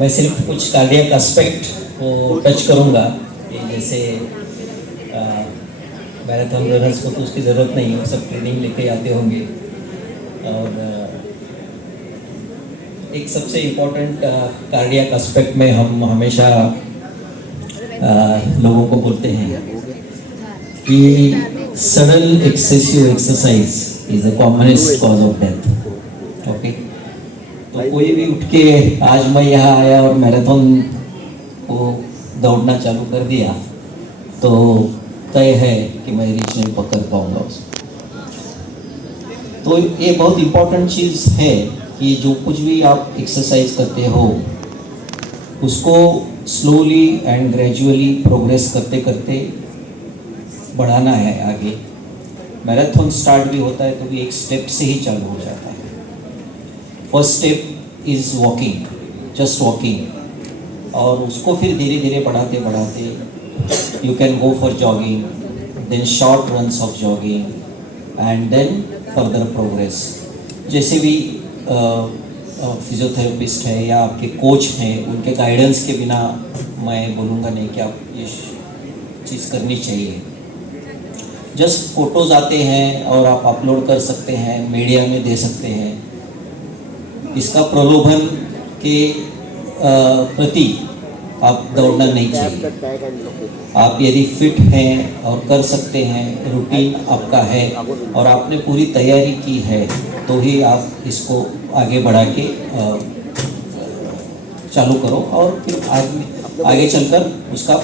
मैं सिर्फ कुछ कार्डियक एस्पेक्ट को टच करूँगा कि जैसे मैराथन रनर्स को तो उसकी ज़रूरत नहीं है, सब ट्रेनिंग लेके आते होंगे। और एक सबसे इम्पोर्टेंट कार्डियक एस्पेक्ट में हम हमेशा लोगों को बोलते हैं कि sudden excessive exercise is the commonest cause of death. Okay, तो कोई भी उठ के आज मैं यहाँ आया और मैराथन को दौड़ना चालू कर दिया तो तय है कि मैं रीच नहीं पकड़ पाऊंगा उसको। तो ये बहुत इम्पोर्टेंट चीज़ है कि जो कुछ भी आप एक्सरसाइज करते हो उसको स्लोली एंड ग्रेजुअली प्रोग्रेस करते करते बढ़ाना है आगे। मैराथन स्टार्ट भी होता है तो भी एक स्टेप से ही चालू हो जाता है। First step is walking, just walking, और उसको फिर धीरे धीरे बढ़ाते बढ़ाते you can go for jogging, then short runs of jogging and then further progress. जैसे भी फिजियोथेरेपिस्ट है या आपके कोच हैं, उनके गाइडेंस के बिना मैं बोलूँगा नहीं कि आप ये चीज़ करनी चाहिए। जस्ट फोटोज़ आते हैं और आप अपलोड कर सकते हैं, मीडिया में दे सकते हैं। इसका प्रलोभन के प्रति आप दौड़ना नहीं चाहिए। आप यदि फिट हैं और कर सकते हैं, रूटीन आपका है और आपने पूरी तैयारी की है तो ही आप इसको आगे बढ़ा के चालू करो और फिर आगे चलकर उसका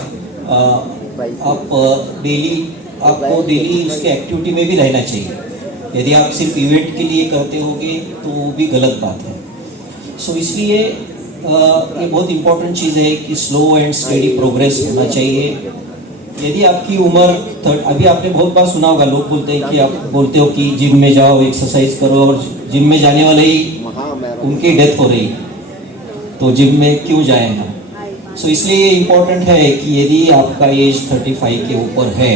आपको डेली उसके एक्टिविटी में भी रहना चाहिए। यदि आप सिर्फ इवेंट के लिए करते होगे तो वो भी गलत बात है। सो इसलिए ये बहुत इम्पोर्टेंट चीज़ है कि स्लो एंड स्टेडी प्रोग्रेस होना चाहिए। यदि आपकी उम्र अभी आपने बहुत बार सुना होगा, लोग बोलते हैं कि आप बोलते हो कि जिम में जाओ, एक्सरसाइज करो, और जिम में जाने वाले ही उनकी डेथ हो रही, तो जिम में क्यों जाएं हम। सो इसलिए ये इम्पोर्टेंट है कि यदि आपका एज 35 के ऊपर है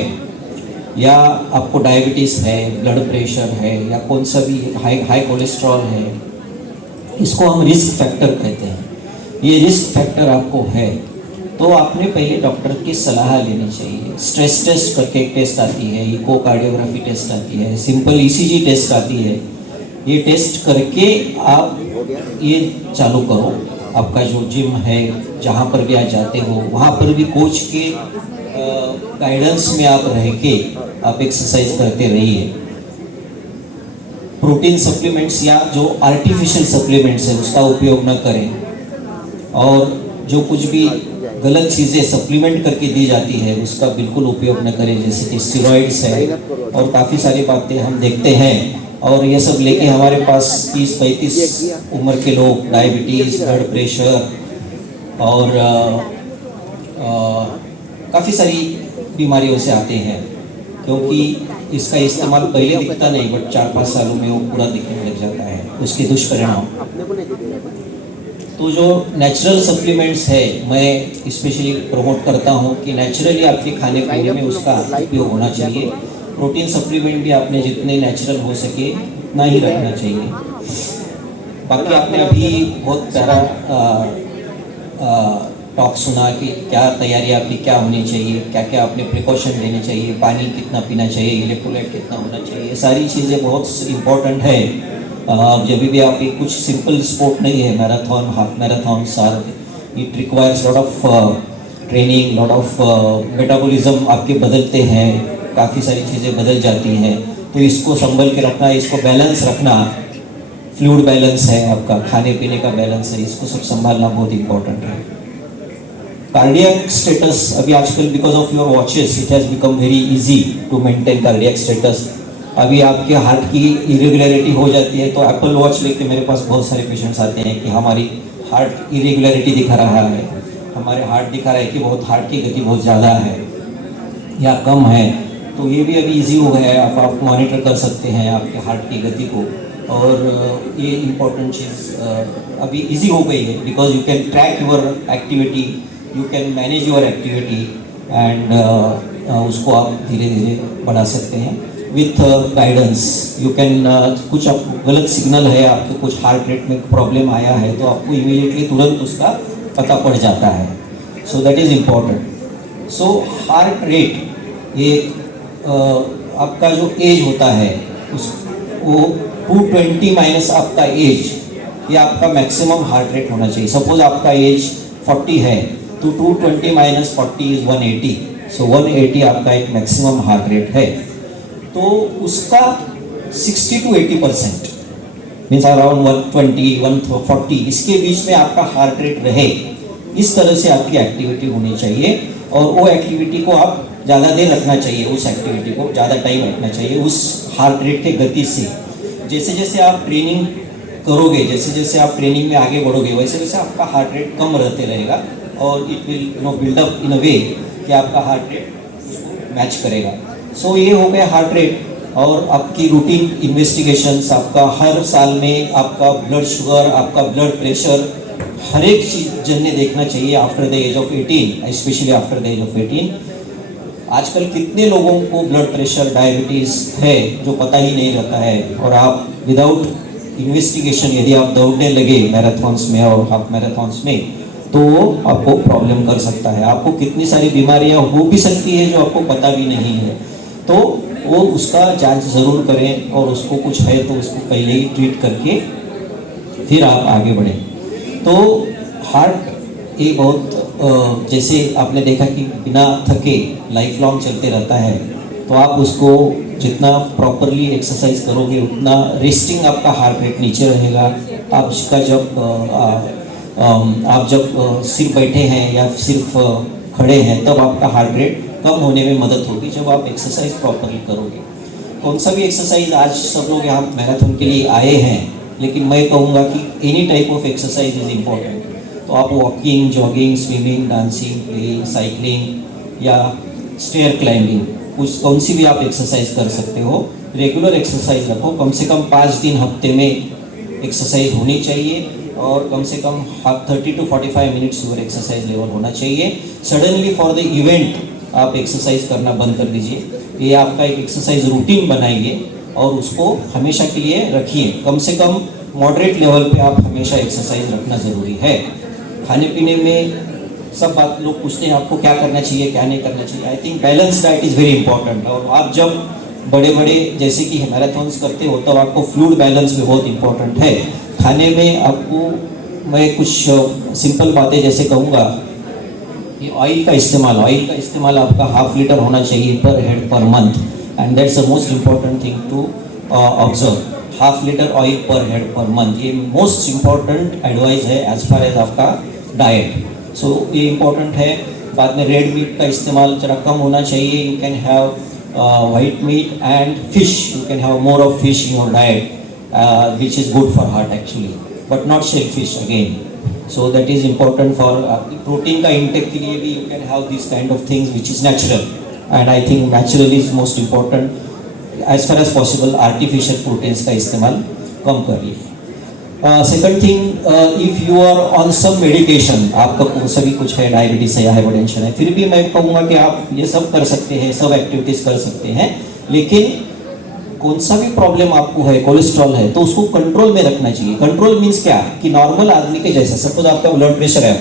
या आपको डायबिटीज़ है, ब्लड प्रेशर है या कौन सा भी हाई कोलेस्ट्रॉल है, इसको हम रिस्क फैक्टर कहते हैं। ये रिस्क फैक्टर आपको है तो आपने पहले डॉक्टर की सलाह लेनी चाहिए। स्ट्रेस टेस्ट करके एक टेस्ट आती है, इकोकार्डियोग्राफी टेस्ट आती है, सिंपल ईसीजी टेस्ट आती है। ये टेस्ट करके आप ये चालू करो। आपका जो जिम है, जहाँ पर भी आप जाते हो, वहाँ पर भी कोच के गाइडेंस में आप रह के आप एक्सरसाइज करते रहिए। प्रोटीन सप्लीमेंट्स या जो आर्टिफिशियल सप्लीमेंट्स है उसका उपयोग न करें, और जो कुछ भी गलत चीज़ें सप्लीमेंट करके दी जाती है उसका बिल्कुल उपयोग न करें, जैसे कि स्टेरॉइड्स है और काफ़ी सारी बातें हम देखते हैं। और ये सब लेके हमारे पास 30-35 उम्र के लोग डायबिटीज़, ब्लड प्रेशर और काफ़ी सारी बीमारियों से आते हैं, क्योंकि इसका इस्तेमाल पहले दिखता नहीं बट 4-5 सालों में वो पूरा दिखने लग जाता है उसके दुष्परिणाम। तो जो नेचुरल सप्लीमेंट्स है, मैं स्पेशली प्रमोट करता हूँ कि नेचुरली आपके खाने पीने में उसका उपयोग होना चाहिए। प्रोटीन सप्लीमेंट भी आपने जितने नेचुरल हो सके उतना ही रखना चाहिए। बाकी आपने अभी बहुत प्यारा टॉक सुना कि क्या तैयारी आपकी क्या होनी चाहिए, क्या क्या आपने प्रिकॉशन लेने चाहिए, पानी कितना पीना चाहिए, इलेक्ट्रोलाइट कितना होना चाहिए, सारी चीज़ें बहुत इम्पोर्टेंट है। जब भी आप एक कुछ सिंपल स्पोर्ट नहीं है, marathon, half marathon, it requires lot of training, lot of metabolism आपके बदलते हैं, काफ़ी सारी चीज़ें बदल जाती हैं। तो इसको संभल के रखना, इसको बैलेंस रखना, फ्लूइड बैलेंस है आपका, खाने पीने का बैलेंस है, इसको सब संभालना बहुत इम्पोर्टेंट है। कार्डियक स्टेटस अभी आजकल because of your watches it has become very easy to maintain cardiac status. अभी आपके हार्ट की इरेगुलरिटी हो जाती है तो एप्पल वॉच लेके मेरे पास बहुत सारे पेशेंट्स आते हैं कि हमारी हार्ट इरेगुलरिटी दिखा रहा है, हमारे हार्ट दिखा रहा है कि बहुत हार्ट की गति बहुत ज़्यादा है या कम है। तो ये भी अभी इजी हो गया है, आप मॉनिटर कर सकते हैं आपके हार्ट की गति को। और ये इम्पोर्टेंट चीज़ अभी इजी हो गई है because you can track your activity, you can manage your activity and उसको आप धीरे धीरे बढ़ा सकते हैं विथ गाइडेंस। यू कैन कुछ आप गलत सिग्नल है, आपके कुछ हार्ट रेट में प्रॉब्लम आया है तो आपको इमीडिएटली तुरंत उसका पता पड़ जाता है. So that is important. So heart rate ये आपका जो एज होता है उस वो 220 माइनस आपका एज, ये आपका मैक्सिमम हार्ट रेट होना चाहिए. सपोज आपका एज 40 है तो 220 माइनस 40 इज़ 180. सो 180 आपका एक मैक्सिमम हार्ट रेट है. तो उसका 60 to 80% मीन्स अराउंड 120 140 इसके बीच में आपका हार्ट रेट रहे, इस तरह से आपकी एक्टिविटी होनी चाहिए. और वो एक्टिविटी को आप ज़्यादा देर रखना चाहिए, उस एक्टिविटी को ज़्यादा टाइम रखना चाहिए उस हार्ट रेट के गति से. जैसे जैसे आप ट्रेनिंग करोगे, जैसे जैसे आप ट्रेनिंग में आगे बढ़ोगे, वैसे वैसे आपका हार्ट रेट कम रहते रहेगा और इट विल बिल्डअप इन अ वे कि आपका हार्ट रेट उसको मैच करेगा. सो ये हो गया हार्ट रेट. और आपकी रूटीन इन्वेस्टिगेशंस, आपका हर साल में आपका ब्लड शुगर, आपका ब्लड प्रेशर, हर एक चीज़ जन्य देखना चाहिए after the age of 18, specially after the age of 18. आजकल कितने लोगों को ब्लड प्रेशर, डायबिटीज़ है जो पता ही नहीं रहता है. और आप विदाउट इन्वेस्टिगेशन यदि आप दौड़ने लगे मैराथन्स में और हाफ मैराथन्स में तो आपको प्रॉब्लम कर सकता है. आपको कितनी सारी बीमारियां हो भी सकती है जो आपको पता भी नहीं है. तो वो उसका जांच ज़रूर करें और उसको कुछ है तो उसको पहले ही ट्रीट करके फिर आप आगे बढ़ें. तो हार्ट ये बहुत जैसे आपने देखा कि बिना थके लाइफ लॉन्ग चलते रहता है. तो आप उसको जितना प्रॉपरली एक्सरसाइज करोगे उतना रेस्टिंग आपका हार्ट रेट नीचे रहेगा. आप जब सिर्फ बैठे हैं या सिर्फ खड़े हैं तब आपका हार्ट रेट कम होने में मदद होगी जब आप एक्सरसाइज प्रॉपरली करोगे. कौन सा भी एक्सरसाइज, आज सब लोग यहाँ मैराथन के लिए आए हैं, लेकिन मैं कहूँगा कि any type of exercise is important. तो आप walking, jogging, swimming, dancing, playing, cycling या स्टेयर क्लाइंबिंग, कुछ कौन सी भी आप एक्सरसाइज कर सकते हो. रेगुलर एक्सरसाइज रखो, कम से कम 5 दिन हफ्ते में एक्सरसाइज होनी चाहिए और कम से कम 30 to 45 minutes your exercise level होना चाहिए. सडनली फॉर द इवेंट आप एक्सरसाइज करना बंद कर दीजिए. ये आपका एक एक्सरसाइज रूटीन बनाइए और उसको हमेशा के लिए रखिए. कम से कम मॉडरेट लेवल पे आप हमेशा एक्सरसाइज रखना ज़रूरी है. खाने पीने में सब बात लोग पूछते हैं आपको क्या करना चाहिए, क्या नहीं करना चाहिए. I think balance diet is very important. और आप जब बड़े बड़े जैसे कि मैराथन्स करते हो तब आपको फ्लूइड बैलेंस भी बहुत इंपॉर्टेंट है. खाने में आपको मैं कुछ सिंपल बातें जैसे कहूँगा कि ऑयल का इस्तेमाल आपका 1/2 लीटर होना चाहिए पर head per month. And that's the most important thing to observe. 1/2 litre oil per head per month, ये मोस्ट इम्पॉर्टेंट एडवाइस है एज फार एज आपका डाइट. सो ये इम्पॉर्टेंट है. बाद में रेड मीट का इस्तेमाल जरा कम होना चाहिए. You can have white meat and fish. You can have more of fish in your diet, which is good for heart actually, but not shellfish again. So that is important for protein का intake के लिए भी you can have these kind of things which is natural, and I think natural is most important. As far as possible artificial proteins का इस्तेमाल कम करिए. Second thing, if you are on some medication, आपका सभी कुछ है, diabetes है या हाइपरटेंशन है, फिर भी मैं कहूँगा कि आप ये सब कर सकते हैं, सब एक्टिविटीज़ कर सकते हैं. लेकिन कौन सा भी प्रॉब्लम आपको है, कोलेस्ट्रॉल है, तो उसको कंट्रोल में रखना चाहिए. कंट्रोल मीन्स क्या कि नॉर्मल आदमी के जैसा. सपोज आपका ब्लड प्रेशर है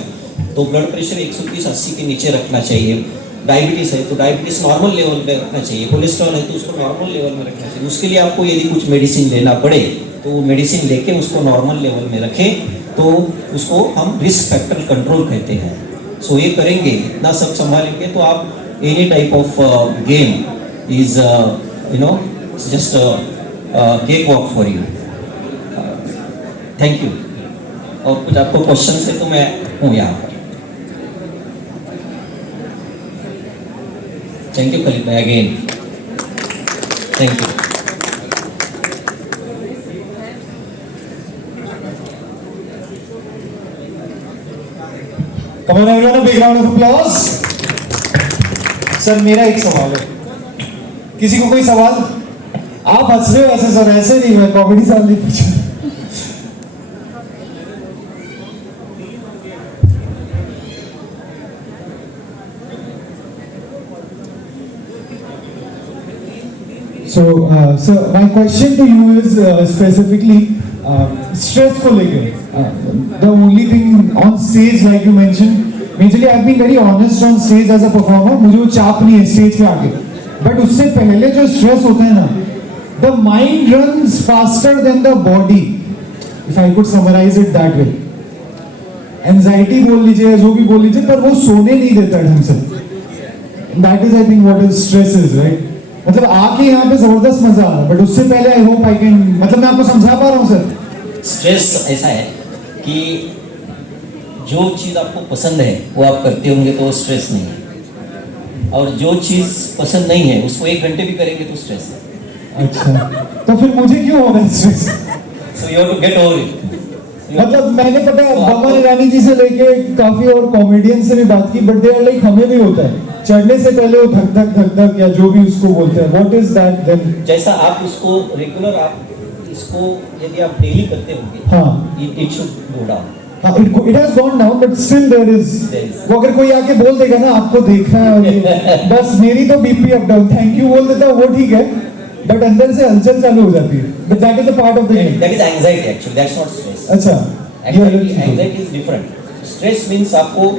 तो ब्लड प्रेशर 130/80 के नीचे रखना चाहिए. डायबिटीज़ है तो डायबिटीज़ नॉर्मल लेवल पे रखना चाहिए. कोलेस्ट्रॉल है तो उसको नॉर्मल लेवल में रखना चाहिए. उसके लिए आपको यदि कुछ मेडिसिन लेना पड़े तो वो मेडिसिन लेके उसको नॉर्मल लेवल में रखें, तो उसको हम रिस्क फैक्टर कंट्रोल कहते हैं. सो ये करेंगे, इतना सब संभालेंगे तो आप any type of game is just cake walk for you. Thank you. और कुछ आपको क्वेश्चन है तो मैं हूँ यहाँ पर. थैंक यू खलील भाई again. Thank you. Come on everyone, a big round of applause. Sir मेरा एक सवाल है. किसी को कोई सवाल? आप हंस रहे हो ऐसे सर, ऐसे नहीं, मैं कॉमेडी सवाल नहीं पूछा. So, sir, my question to you is specifically stress को लेकर the only thing on stage like you mention majorly I have been very honest on stage as a performer मुझे वो चाप नहीं है स्टेज पे आके बट उससे पहले जो स्ट्रेस होता है ना the mind runs faster than the body if I could summarise it that way anxiety बोल लीजिए जो भी बोल लीजिए पर वो सोने नहीं देता ढंग say that is I think what is stress is right मतलब आके यहाँ पे जबरदस्त मजा आ रहा है बट उससे पहले आई होप आई कैन मतलब मैं आपको समझा पा रहा हूँ सर स्ट्रेस ऐसा है कि जो चीज़ आपको पसंद है वो आप करते होंगे तो वो स्ट्रेस नहीं है और जो चीज़ पसंद नहीं है उसको 1 घंटे भी करेंगे तो स्ट्रेस है अच्छा तो फिर मुझे क्यों हो रहा है stress so you have to get over it मतलब मैंने पता है बमन ईरानी जी से लेके काफी और कॉमेडियन से भी बात की बट दे आर लाइक हमें भी होता है चढ़ने से पहले वो धक धक या जो भी उसको बोलते हैं व्हाट इज दैट देन जैसा आप उसको रेगुलर आप इसको यदि आप डेली करते होंगे हाँ इट शुड गो डाउन हाँ it has gone down but still there is वो अगर कोई आके बोल देगा ना आपको देखना है और ये बस मेरी तो BP up down thank you बोल देता वो ठीक है बट अंदर से हलचल चालू हो जाती है but that is a part of the game that is anxiety actually that's not stress अच्छा anxiety is different stress means आपको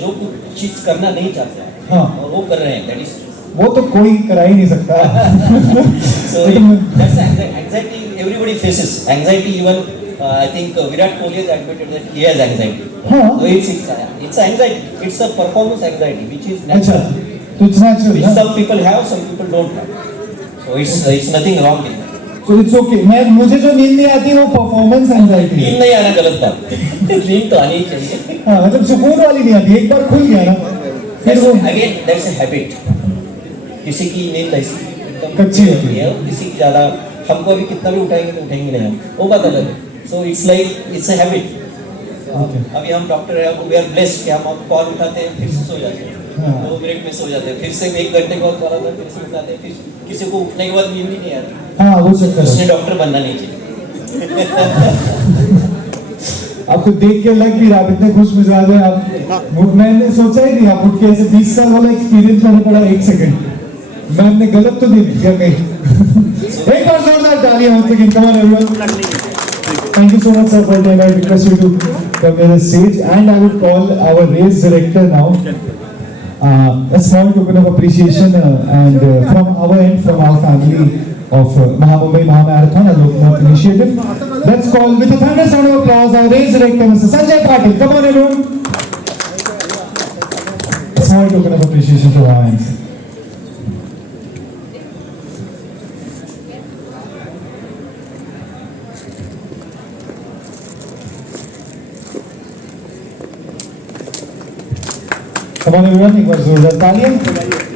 जो कुछ चीज करना नहीं चाहते हैं हाँ और वो कर रहे हैं दैट इज वो तो कोई करा ही नहीं सकता so that's anxiety everybody faces anxiety even I think Virat Kohli has admitted that he has anxiety हाँ so it's anxiety it's a performance anxiety which is अच्छा natural तो it's natural which some people have some people don't have so it's nothing wrong in that तो it's okay मैं मुझे जो नींद नहीं आती वो परफॉर्मेंस एंजाइटी नींद नहीं आना गलत बात नींद तो आनी ही चाहिए हाँ मतलब सुकून वाली नहीं आती एक बार खुल गया ना फिर वो अगेन दैट्स अ हैबिट किसी की नींद ऐसी एकदम कच्ची होती है और किसी की ज्यादा हमको अभी कितना भी उठाएंगे तो उठेंगे नहीं हम वो बात अलग है so it's like it's a habit okay अभी हम डॉक्टर है वी आर ब्लेस्ड कि हम कॉल उठाते हैं फिर से सो जाते हैं हाँ। 2 मिनट में सो जाते हैं फिर से 1 घंटे के बाद कॉल आता है फिर से उठाते हैं फिर किसी को उठने के बाद नींद ही नहीं आती हाँ वो चक्कर उसने है डॉक्टर बनना नहीं चाहिए आपको देख के लग भी रहा आप इतने खुश मिजाज है आप मैंने सोचा ही नहीं आप उठ के ऐसे 20 साल वाला एक्सपीरियंस मैंने पड़ा 1 सेकंड मैंने गलत तो नहीं किया कहीं एक बार जोरदार तालियां once again come on everyone thank you so much sir for the I request you to come to the stage and I would call our race director now a small token of appreciation and from our end from our family of Mahamumbai Mahamarathon a Loknath initiative let's call with a thunderous round of applause our race director Mr. Sanjay Patil come on everyone a small token of appreciation from our end come on everyone एक बार जोरदार तालियां